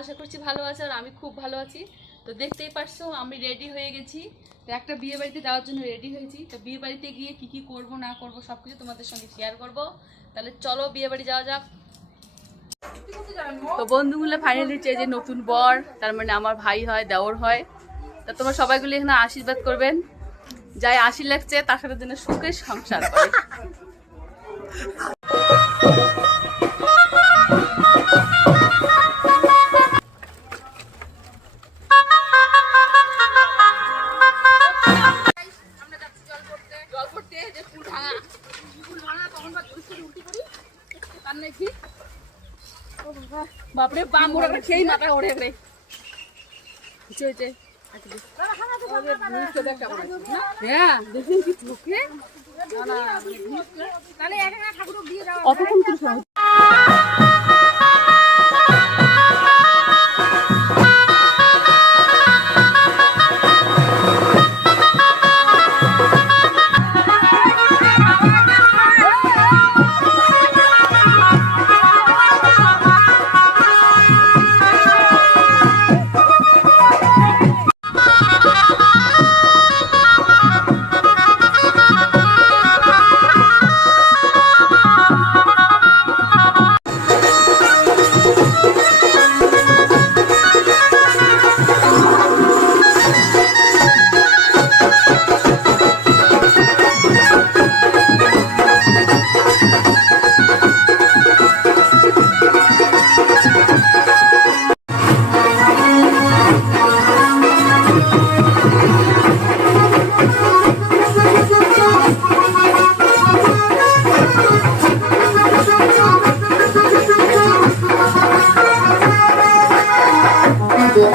আশা করছি ভালো আছে আর আমি খুব ভালো আছি। তো দেখতেই পারছ, আমি রেডি হয়ে গেছি। তো একটা বিয়ে বাড়িতে যাওয়ার জন্য রেডি হয়েছি। তো বিয়ে বাড়িতে গিয়ে কি কি করব, না করব সব কিছু তোমাদের সঙ্গে শেয়ার করব। তাহলে চলো বিয়ে বাড়ি যাওয়া যাক। তো বন্ধুগুলো ফাইনালি চেয়ে যে নতুন বর, তার মানে আমার ভাই হয়, দেওর হয়। তা তোমরা সবাইগুলো এখানে আশীর্বাদ করবেন। যাই আশি লাগছে তার সাথে যেন সুখে সংসার করে। বাপরে বাম করে সেই মাথা ওড়ে রে হ্যাঁ কি চোখে। অতক্ষণ Thank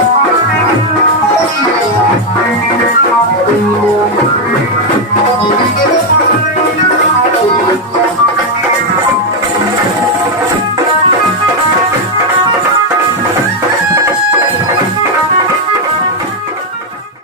you.